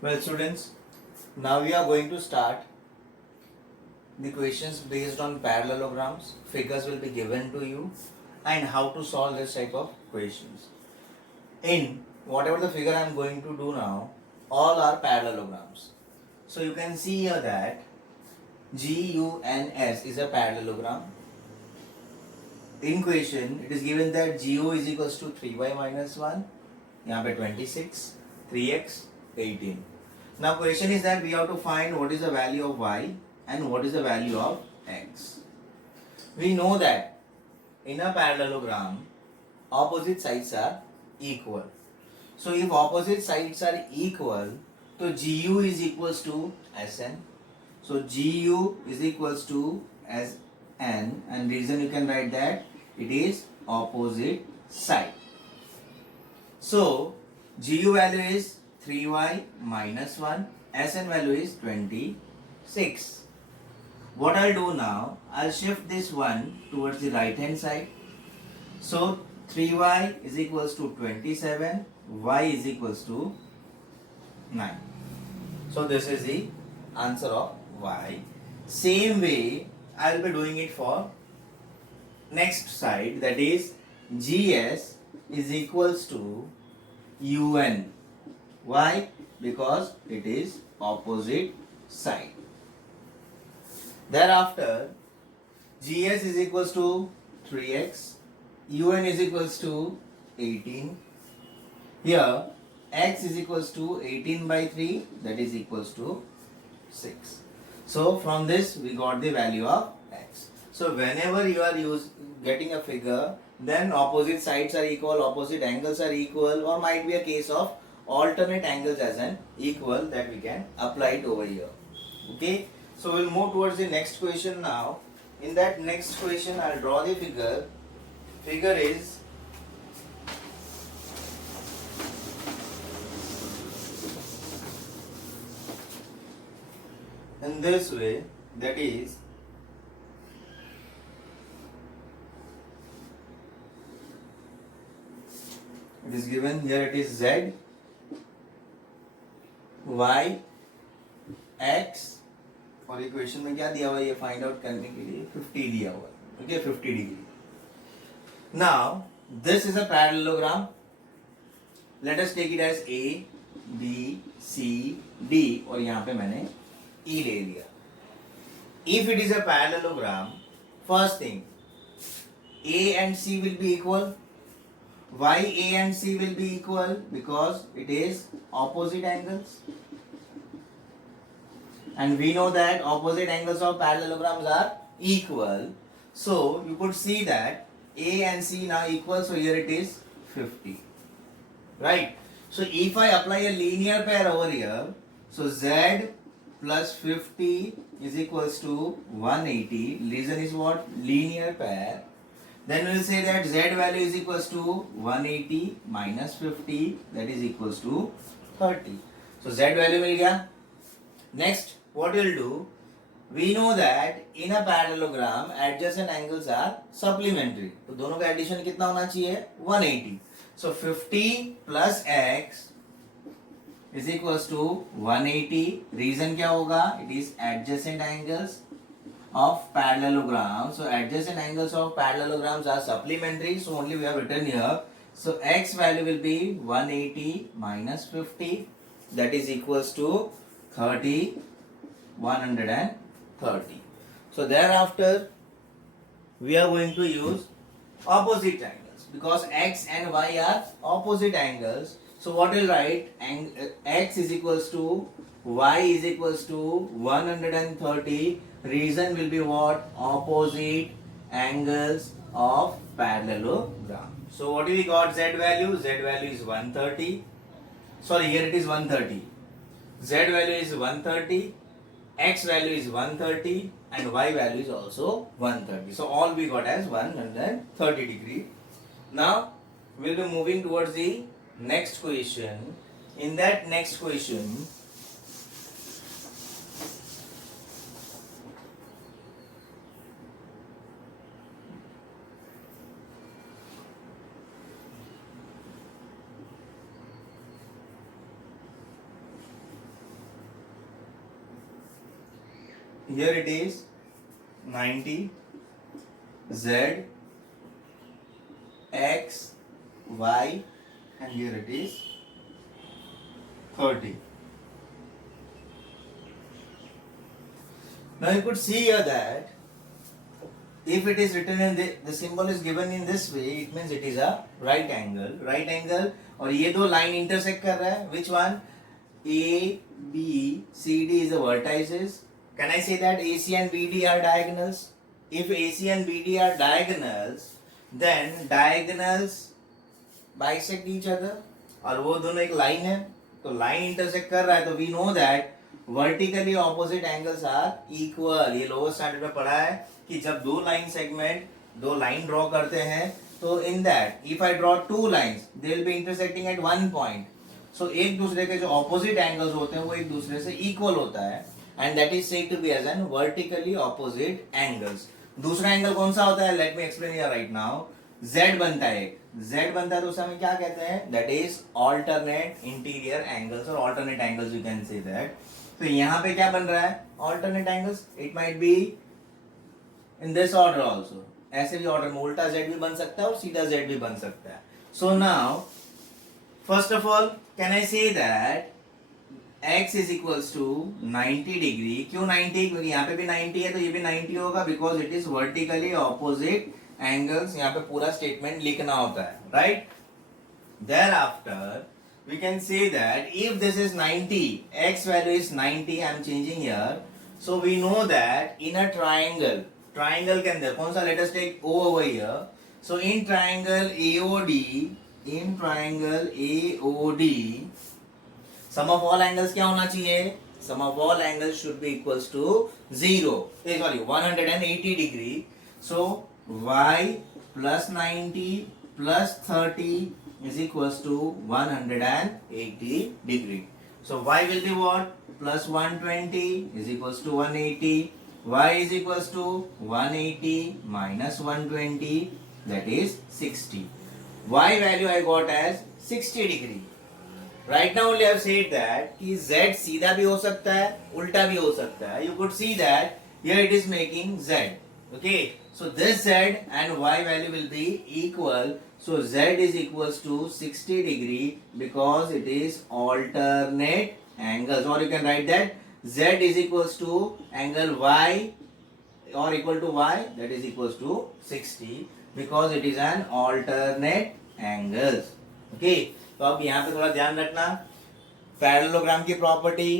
Well, students, now we are going to start the questions based on parallelograms. Figures will be given to you and how to solve this type of questions. In whatever the figure I am going to do now, all are parallelograms. So you can see here that GUNS is a parallelogram. In question, it is given that GU is equals to 3y minus 1, यहाँ पे 26, 3x, 18. Now question is that we have to find what is the value of y and what is the value of x. We know that in a parallelogram, opposite sides are equal. So if opposite sides are equal, so GU is equals to SN. So GU is equals to SN, and reason you can write that it is opposite side. So GU value is 3y minus 1, SN value is 26. What I'll do now, I'll shift this one towards the right hand side. So 3y is equals to 27, y is equals to 9. So this is the answer of y. Same way I'll be doing it for next side, that is GS is equals to UN. Why? Because it is opposite side. Thereafter, GS is equals to 3x, UN is equals to 18. Here, x is equals to 18 by 3, that is equals to 6. So, from this we got the value of x. So, whenever you are getting a figure, then opposite sides are equal, opposite angles are equal, or might be a case of alternate angles as an equal, that we can apply it over here. Okay, so we'll move towards the next question now. In that next question, I'll draw the figure. Figure is in this way, that is it is given here, it is z, y, x, और equation में क्या दिया हुआ है ये find out करने के लिए 50 दिया हुआ है. Okay, 50 degree. Now this is a parallelogram. Let us take it as A B C D, और यहाँ पे मैंने ई ले लिया. If it is a parallelogram, first thing, A and C will be equal. Why A and C will be equal? Because it is opposite angles. And we know that opposite angles of parallelograms are equal. So you could see that A and C now equal. So here it is 50. Right? So if I apply a linear pair over here, so Z plus 50 is equals to 180. Reason is what? Linear pair. Then we will say that Z value is equals to 180 minus 50, that is equals to 30. So Z value मिल गया. Next, what we'll do? We know that in a parallelogram, adjacent angles are supplementary. तो दोनों का addition कितना होना चाहिए? 180. So 50 plus x is equals to 180. Reason क्या होगा? It is adjacent angles of parallelogram. So adjacent angles of parallelograms are supplementary. So only we have written here. So x value will be 180 minus 50. That is equals to 30, 130. So thereafter we are going to use opposite angles because x and y are opposite angles. So what we'll write? X is equals to y is equals to 130. Reason will be what? Opposite angles of parallelogram. So what do we got? Z value? Z value is 130. Sorry, here it is 130. Z value is 130. X value is 130 and Y value is also 130. So all we got as 130 degree. Now we'll be moving towards the next question. In that next question, here it is 90, z, x, y, and here it is 30. Now you could see here that if it is written in the symbol is given in this way, it means it is a right angle. Right angle, और ये दो line intersect कर रहा है. Which one? A, B, C, D is the vertices. Can I say that AC and BD are diagonals? If AC and BD are diagonals, then diagonals bisect each other. और वो दोनों एक line है, तो line intersect कर रहा है, तो we know that vertically opposite angles are equal. ये लोअर स्टैंडर्ड में पढ़ा है कि जब दो लाइन सेगमेंट दो लाइन ड्रॉ करते हैं तो in that if I draw two lines they will be intersecting at one point. So एक दूसरे के जो ऑपोजिट एंगल्स होते हैं वो एक दूसरे से इक्वल होता है and that is said to be as an vertically opposite angles. दूसरा एंगल कौन सा होता है? Let me explain here right now. Z बनता है, Z बनता है तो उसे हमें क्या कहते हैं? That is alternate interior angles और alternate angles you can say that. तो यहाँ पे क्या बन रहा है? Alternate angles. It might be in this order also. ऐसे भी ऑर्डर में उल्टा Z भी बन सकता है और सीधा Z भी बन सकता है. So now first of all can I say that x is equals to 90 degree. क्यों 90? क्योंकि यहाँ पे भी 90 है तो ये भी 90 होगा because it is vertically opposite angles. यहाँ पे पूरा स्टेटमेंट लिखना होता है, right? Thereafter we can say that if this is 90, x value is 90, I am changing here. So we know that in a triangle के अंदर कौन सा? Let us take O over here. So in triangle AOD, sum of all angles क्या होना चाहिए? Sum of all angles should be equals to 0. Sorry, 180 degree. So y plus 90 plus 30 is equals to 180 degree. So y will be what? Plus 120 is equals to 180. Y is equals to 180 minus 120, that is 60. Y value I got as 60 degree. Right now only I have said that कि Z सीधा भी हो सकता है उल्टा भी हो सकता है. You could see that here it is making Z. Okay, so this Z and Y value will be equal. So Z is equals to 60 degree because it is alternate angles. Or you can write that Z is equals to angle Y or equal to Y, that is equals to 60 because it is an alternate angles. Okay, तो अब यहाँ पे थोड़ा ध्यान रखना. Parallelogram की property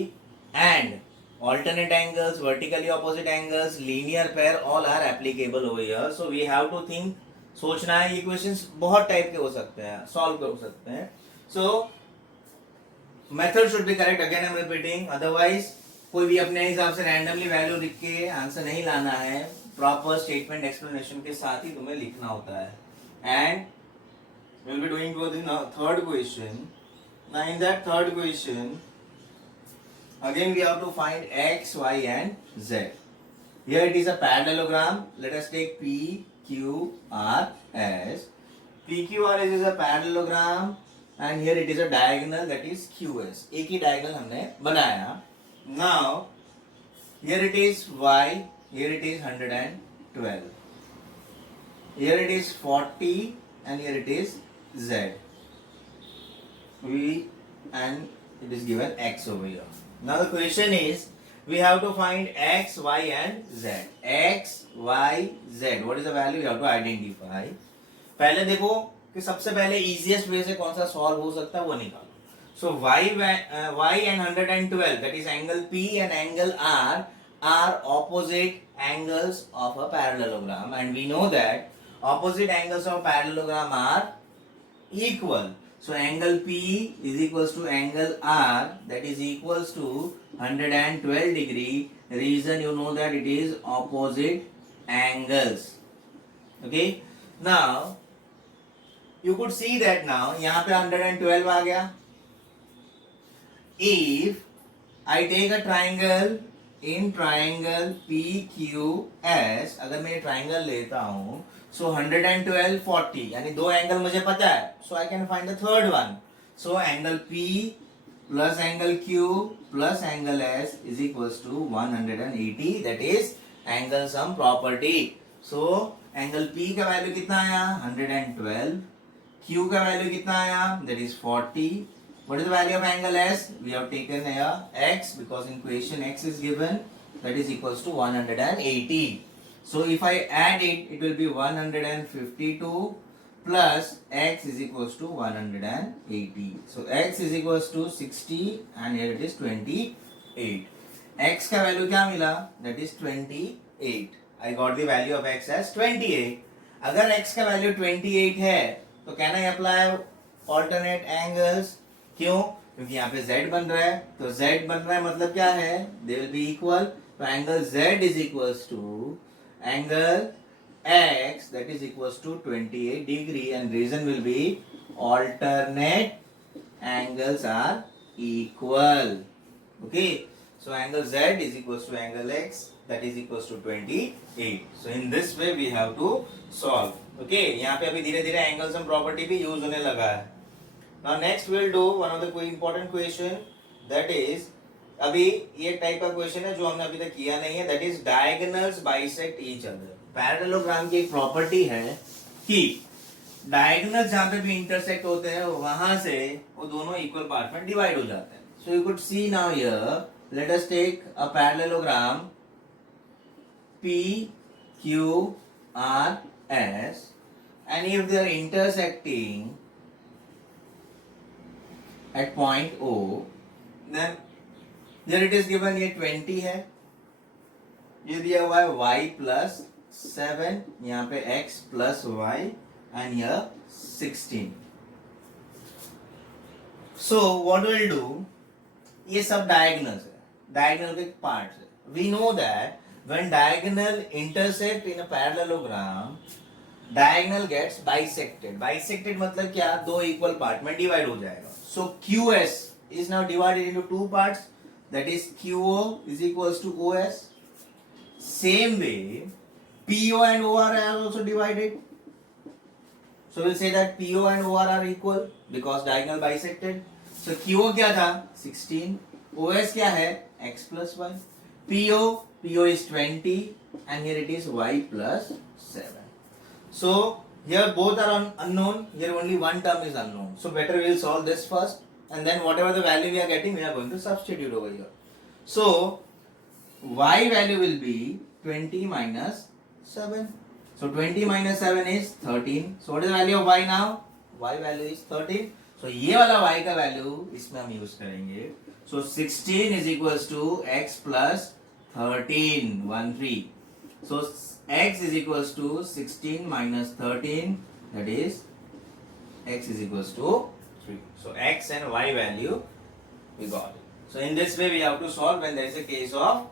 and alternate angles, vertically opposite angles, linear pair, all are applicable over here. So we have to think, सोचना है. ये क्वेश्चंस बहुत टाइप के हो सकते हैं, सॉल्व कर सकते हैं. सो method should be correct. Again I am repeating. Otherwise कोई भी अपने हिसाब से रैंडमली वैल्यू लिख के आंसर नहीं लाना है. प्रॉपर स्टेटमेंट एक्सप्लेनेशन के साथ ही तुम्हें लिखना होता है. And we'll be doing to the third question. Now in that third question, again we have to find x, y and z. Here it is a parallelogram. Let us take P, Q, R, S. P, Q, R, S is a parallelogram and here it is a diagonal, that is QS. एक ही diagonal हमने बनाया. Now here it is y, here it is 112. Here it is 40 and here it is Z. And it is given x over here. Now the question is, we have to find x, y and z. X, y, z. What is the value? We have to identify. पहले देखो कि सबसे पहले easiest way से कौन सा solve हो सकता है वो निकालो. So y and 112, that is angle P and angle R are opposite angles of a parallelogram, and we know that opposite angles of parallelogram are equal. So angle P is equals to angle R, that is equals to 112 degree. Reason you know that it is opposite angles. Okay. Now you could see that now यहाँ पे 112 आ गया. If I take a triangle in triangle PQS, अगर मैं triangle लेता हूँ, so 112 40 यानी दो angle मुझे पता है, so I can find the third one. So angle P plus angle Q plus angle S is equals to 180. That is angle sum property. So angle P का वैल्यू कितना आया 112, Q का value कितना आया that is 40. What is the value of angle S? We have taken here x because in equation x is given, that is equals to 180. So if I add it, it will be 152 plus x is equals to 180. So x is equals to 60 and here it is 28. X का value क्या मिला? That is 28. I got the value of x as 28. अगर x का value 28 है तो can I apply alternate angles? क्यों? क्योंकि यहाँ पे z बन रहा है, तो z बन रहा है मतलब क्या है? They will be equal. तो angle z is equals to angle x, that is equals to 28 degree, and reason will be alternate angles are equal. Okay, so angle z is equals to angle x, that is equals to 28. So in this way we have to solve. Okay, यहाँ पे अभी धीरे धीरे angle sum property भी use होने लगा है. Now next we'll do one of the important question, that is अभी ये टाइप का क्वेश्चन है जो हमने अभी तक किया नहीं है, that is diagonals bisect each other. Parallelogram की एक प्रॉपर्टी है कि डायगोनल जहां पे भी इंटरसेक्ट होते हैं वहां से वो दोनों इक्वल पार्ट में डिवाइड हो जाते हैं. So you could see now here, let us take a parallelogram P Q R S, and if they are intersecting at point O, then here it is given ये 20 है, ये दिया हुआ है y plus 7, यहाँ पे x plus y and here 16. So what we'll do, ये सब diagonals है, diagonal के parts है. We know that when diagonal intersect in a parallelogram, diagonal gets bisected. Bisected मतलब क्या? दो equal part में divide हो जाएगा. So QS is now divided into two parts, that is QO is equals to OS. Same way PO and OR are also divided. So we'll say that PO and OR are equal because diagonal bisected. So QO क्या था? 16. OS क्या है? X plus y. PO is 20 and here it is y plus 7. So here both are unknown, here only one term is unknown. So better we will solve this first, and then whatever the value we are getting, we are going to substitute over here. So y value will be 20 minus 7. So 20 minus 7 is 13. So what is the value of y now? Y value is 13. So ये वाला y का value इसमें हम use करेंगे. So 16 is equals to x plus 13, 1 3. So x is equals to 16 minus 13, that is x is equals to 3. So x and y value we got it. So in this way we have to solve when there is a case of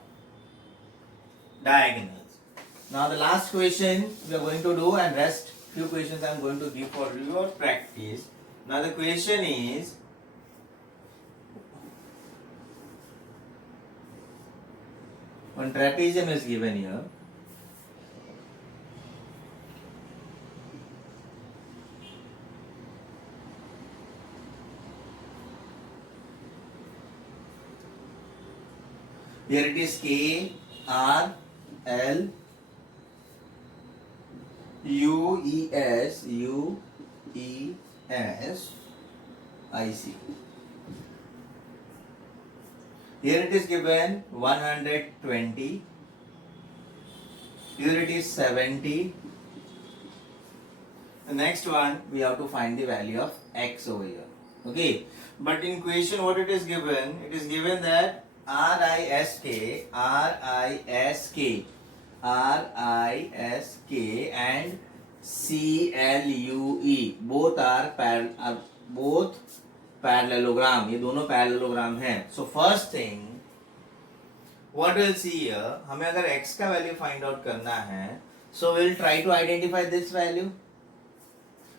diagonals. Now the last question we are going to do, and rest few questions I am going to give for your practice. Now the question is, one trapezium is given here. Here it is K, R, L, U, E, S, U, E, S, I, C. Here it is given 120. Here it is 70. The next one we have to find the value of x over here. Okay, but in question what it is given? It is given that RISK and CLUE both are parallelogram. ये दोनों parallelogram हैं. So first thing what we'll see here, हमें अगर x का value find out करना है, so we'll try to identify this value.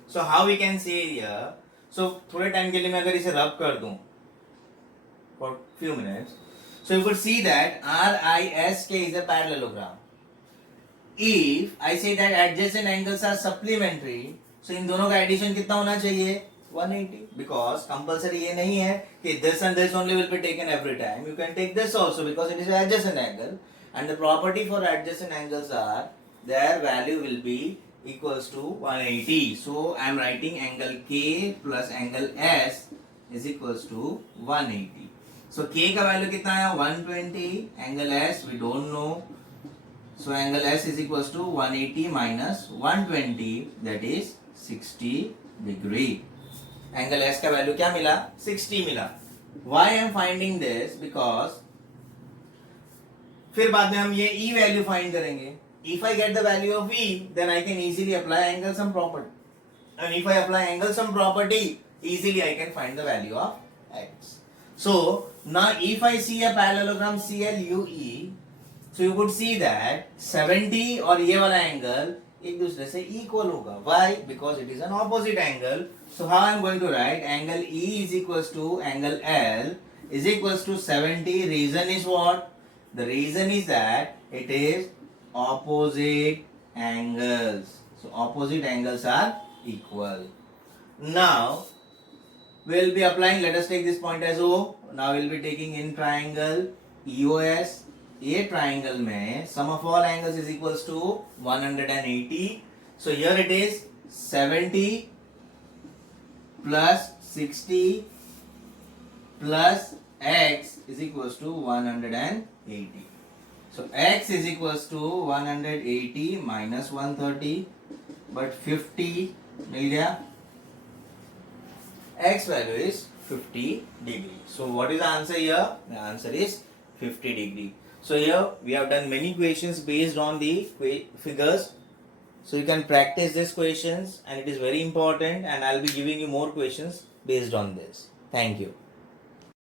So how we can see here? So थोड़े time के लिए मैं अगर इसे रब कर दूं for few minutes, so you could see that RISK is a parallelogram. If I say that adjacent angles are supplementary, so इन दोनों का addition कितना होना चाहिए? 180 because compulsory ये नहीं है कि this and this only will be taken every time. You can take this also because it is an adjacent angle, and the property for adjacent angles are their value will be equals to 180. So I am writing angle K plus angle S is equals to 180. So K का value कितना है 120, angle S we don't know. So angle S is equals to 180 minus 120, that is 60 degree. Angle S का value क्या मिला 60 मिला. Why I am finding this? Because फिर बाद में हम ये E value find करेंगे. If I get the value of E, then I can easily apply angle sum property. And if I apply angle sum property, easily I can find the value of X. So now if I see a parallelogram CLUE, so you could see that 70 और ये वाला angle एक दूसरे से equal होगा. Why? Because it is an opposite angle. So how I am going to write angle E is equals to angle L is equals to 70. Reason is what? The reason is that it is opposite angles. So opposite angles are equal. Now we will be applying. Let us take this point as O. Now we will be taking in triangle EOS. ये triangle में sum of all angles is equals to 180. So here it is 70 plus 60 plus x is equals to 180. So x is equals to 180 minus 130, but 50 मिल गया. X value is 50 degree. So what is the answer here? The answer is 50 degree. So here we have done many questions based on the figures. So you can practice these questions and it is very important, and I'll be giving you more questions based on this. Thank you.